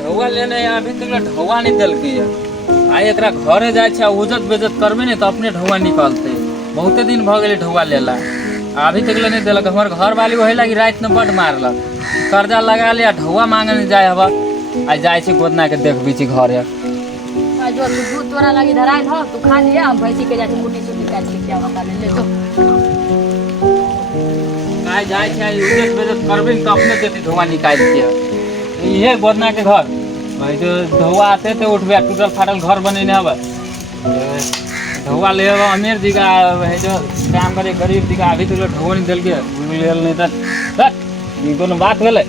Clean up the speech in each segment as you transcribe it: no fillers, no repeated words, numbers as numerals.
ढौआ लेने अभी तक ढौआ नहीं दिल के आ एक घरे जाए उजत बेजत करबे नहीं तो अपने ढौआ निकलते बहुते दिन भ गए ढौआ लेला अभी तक नहीं दिलक हमार घर वाली वही लगी रात में बड़ मारलक कर्जा लगा लिया ढौआ मांगे नहीं जाए हवा आ जाए गोदना के देख बीच घर है जो दूध तोरा लगी धराई हो तू खा लिया हम भैंसी के जाके मुट्ठी सुट्ठी काट के क्या बता ले तो काय जाए उजत बेजत करबे तो अपने देती ढौआ निकाल के ये गोदना के घर भाई जो ढौआ आते थे उठ गया टूटल फाटल घर बने हवा ढौआ ले अमीर जी का है जो काम करे गरीब जी का अभी तो ढौआ नहीं दिल के नहीं तो दोनों बात गले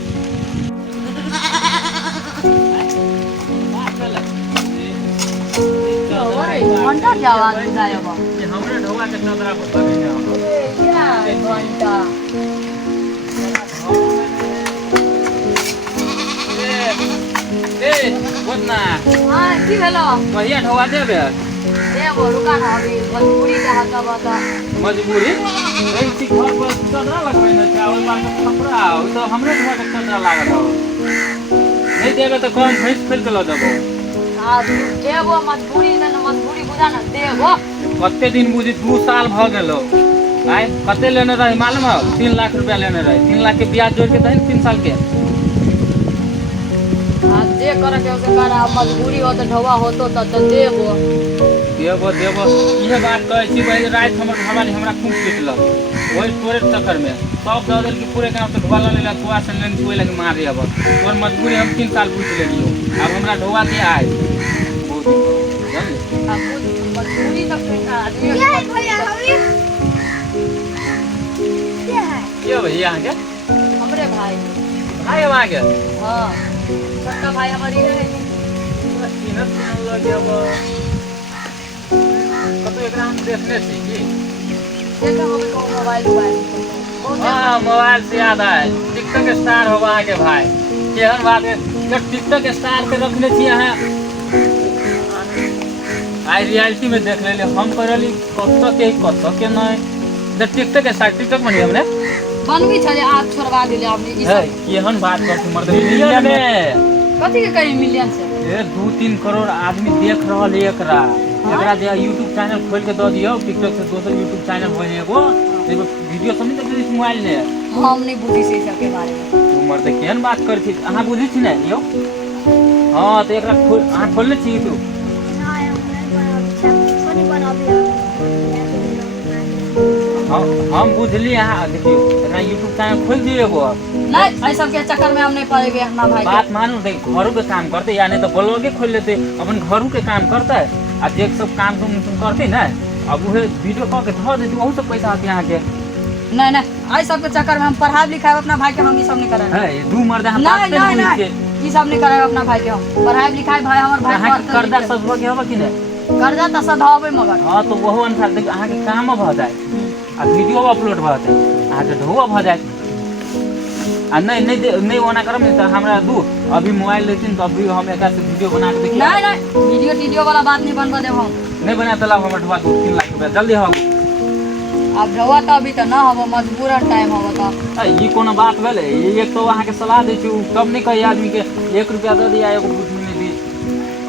घंटा क्या आवाज बुझाया बा हमरे ढौआ के चदरा पर बने क्या घंटा ए गोदना हां की भेलो कहिया ढौआ देबे देबो रुका ना अभी मजबूरी के हाथ बता मजबूरी ऐसी घर पर चदरा लगवे ना चावल मार के खपरा हो तो हमरे ढौआ के चदरा लागत हो नहीं देबे तो कौन भैंस फिर के लो देबो हां देबो मजबूरी में मजबूरी बुझा ना देबो कते दिन बुझी 2 साल भ गेलो आय कते लेने रही मालूम है 3 लाख रुपया लेने रही 3 लाख के ब्याज जोड़ के दही 3 साल के हां जे करे के उसे करा मजबूरी हो तो ढौआ होतो त देबो देबो ये बात कहे छी भाई रात हमर घरवाली हमरा खूब पिटल ओई तोरे चक्कर में सब दल की पूरे गांव से ढोआ लेला तोआ से लेन कोई लगे मार दिया बस और मजबूरी हम 3 साल पूछ लेलियो अब हमरा ढोआ के आए मजबूरी तो पैसा आदमी ये भैया यहाँ के हमरे भाई भाई वहाँ के हां सबका भाई हमारी है इनर सुन लगे अब कतो एकरा हम देखने छी की देखा हम को मोबाइल हां मोबाइल से याद है टिकटॉक स्टार हो वहाँ के भाई केहन बात है जब टिकटॉक स्टार के रखने छी यहाँ आई रियलिटी में देख ले हम करली कत के नहीं द टिकटॉक स्टार टिकटॉक बनी हमने बन भी छले आप छोड़वा दिले आपने ई सब केहन बात कर मर्द मिलियन में कथि के करी मिलियन से ये 2-3 करोड़ आदमी देख रहल एकरा जे YouTube चैनल खोल के द दियो टिकटॉक से दोसर YouTube चैनल हो एगो वीडियो सब नहीं देख मोबाइल ने हम नहीं बुझी से सब के बारे में तू मर्द केहन बात कर छी अहाँ बुझी छी ने यो हां तो एकरा अहाँ खोलले छी तू हम बुझली यहाँ देखियो ना YouTube चैनल खोल दिए एगो नहीं ऐ सब के चक्कर में हम नहीं पड़ेगे अपना भाई बात मानू देख घरों के काम करते या नहीं तो ब्लॉगे खोल लेते अपन घरों के काम करता है आ देख सब काम तुम करते ना अब वो वीडियो कॉल के धर देती बहुत सब पैसा आते यहाँ के नहीं ऐ सब के चक्कर में हम पढ़ाई लिखाई अपना भाई के हम ई सब नहीं करे है दू मर्द हम नहीं ई सब नहीं करे अपना भाई के हम पढ़ाई लिखाई भाई हमर भाई यहाँ के कर्जा सब के होबा कि नहीं कर्जा त सधावे मगर हां तो वहो अनुसार देख अहाँ के काम भ जाए आ वीडियो अपलोड भ जाए अहाँ के ढौआ भ जाए आ नहीं ओना करम नहीं तो हमरा दू अभी मोबाइल लेकिन तो अभी हम एका से वीडियो बना के देखिए नहीं वीडियो वाला बात नहीं बनबा देब हम नहीं बना तला हमर ढौआ 2-3 लाख रुपया जल्दी हो अब ढौआ तो अभी तो ना होबो मजबूरन टाइम होबो तो ई कोनो बात भेले एक तो वहां के सलाह दे छी तब नहीं कही आदमी के 1 रुपया दे दिया एगो बुझ में दी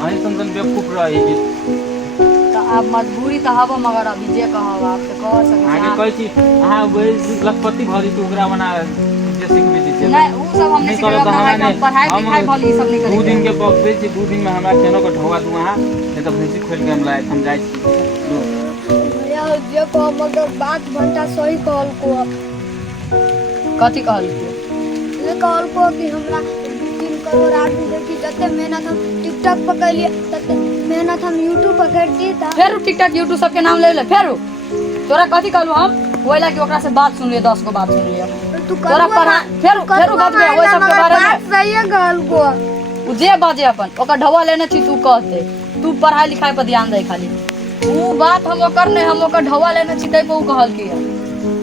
अही संतन बेवकूफ रही तो अब मजबूरी तो हबो मगर अभी जे कहब आप तो कह सके आगे कहै छी अहाँ लखपति भरी तू ओकरा बना जे सिखबे दी नहीं उ सब हम नहीं सिखब अपना भाई के पढ़ाई लिखाई भली सब नहीं करे 2 दिन के वक्त दे छी 2 दिन में हमरा केनो के ढौआ दू अहाँ नहीं तो भैंसी खोल के हम लाए हम जाई छी यार जे को मगर बात घंटा सही कहल को कथि कहल ये कहल को कि हमरा 2-3 करोड़ आदमी देखी जते मेहनत हम टिकटॉक पर कैलिए तते मेहनत हम YouTube पर करती त फेर टिकटॉक YouTube सब के नाम ले ले फेर तोरा कथि कहलु हम ओइला कि ओकरा से बात सुन लिए 10 को बात सुन लिए तू तोरा पढ़ा फेर बात गए ओइ सब के बारे में बात सही है कहल को उ जे बाजे अपन ओकर ढवा लेने छी तू कहते तू पढ़ाई लिखाई पर ध्यान दे खाली उ बात हम ओकर नहीं हम ओकर ढवा लेने छी तै पे उ कहल कि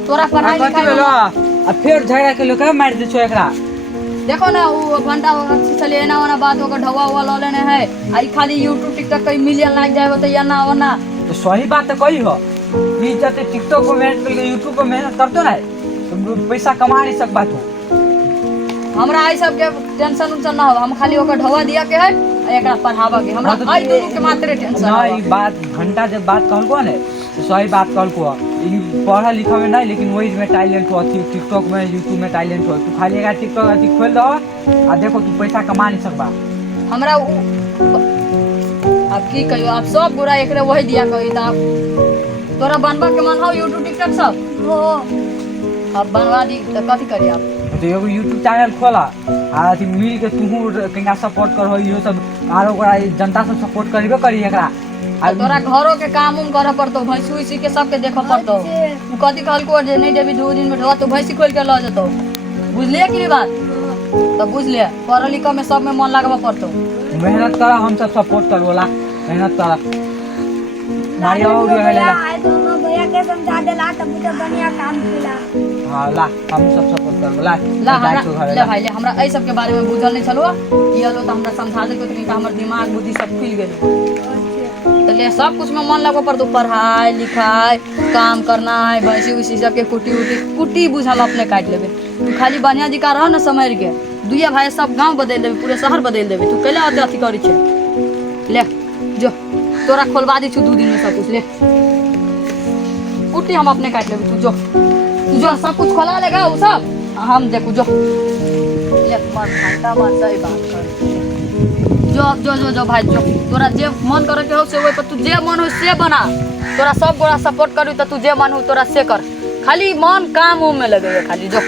तोरा पढ़ाई लिखाई आ फिर झगड़ा के लोग मार दे छो एकरा। देखो ना वो घंटा चलिए ना वाला बात होकर ढवा हुआ लो लेने है आई खाली यूट्यूब टिकटॉक कई मिलियन लाग जाए तो या ना वरना तो सही बात तो कही हो ई जते टिकटॉक को मेहनत करके यूट्यूब को मेहनत करतो ना तो पैसा कमा नहीं सक बात हो। हमरा आई सब के टेंशन उनसन ना हो हम खाली ओकर ढवा दिया के है आ एकरा पढ़ावा के हमरा आई दोनों के मात्र टेंशन ना है। ई बात घंटा जब बात कहल को ने तो सही बात कहल को ई पढ़ा लिखा में नहीं लेकिन वही में टैलेंट हो टिकटॉक में यूट्यूब में टैलेंट हो तू खाली एक टिकटॉक अति खोल दो आ देखो तू पैसा कमा नहीं सकबा। हमरा अब की कहियो आप सब बुरा एकरे वही दिया कही त तोरा बनबा के मन हो यूट्यूब टिकटॉक सब हो अब बनवा दी त कथी करी आप तो एगो यूट्यूब चैनल खोला आ अथी मिल के तू कहीं सपोर्ट कर हो इहो सब आरो ओकरा जनता सब सपोर्ट करबे करी एकरा। आ तोरा घरों के काम उम करे पड़तो भैंसी उसी के सबके देखो पड़तो तू कथी कहल को जे नहीं देबी 2 दिन में ढवा तो भैंसी खोल के ल जतो बुझलिए की बात तो बुझ ले पढ़ लिख में सब में मन लगवा पड़तो मेहनत करा हम सब सपोर्ट करबोला मेहनत करा नारिया और भैया आए दोनों भैया के समझा देला तब तो बढ़िया काम किला। हां ला हम सब सपोर्ट करबोला ला हमरा ले भाई ले हमरा ए सब के बारे में बुझल नहीं चलो ये लो तो हमरा समझा दे तो तनिका हमर दिमाग बुद्धि सब खुल गेल तो ले सब कुछ में मन लगवा पड़तो पढ़ाई लिखाई काम करना है भैंसी उसी सब के कुटी बुझल अपने काट लेबे तू खाली बढ़िया जी का रह न समझ के दुइया भाई सब गांव बदल देबे पूरे शहर बदल देबे तू कैले अथी करी छे ले जो तोरा खोलवा दी छु 2 दिन में सब कुछ ले कुटी हम अपने काट लेबे तू जो सब कुछ खोला लेगा वो सब हम देखो जो ले मत घंटा मत सही बात कर जो भाई जो तोरा जे मन करे के हो से ओइ पर तू जे मन हो से बना तोरा सब गोरा सपोर्ट करू त तू जे मन हो तोरा से कर खाली मन काम में लगे खाली जो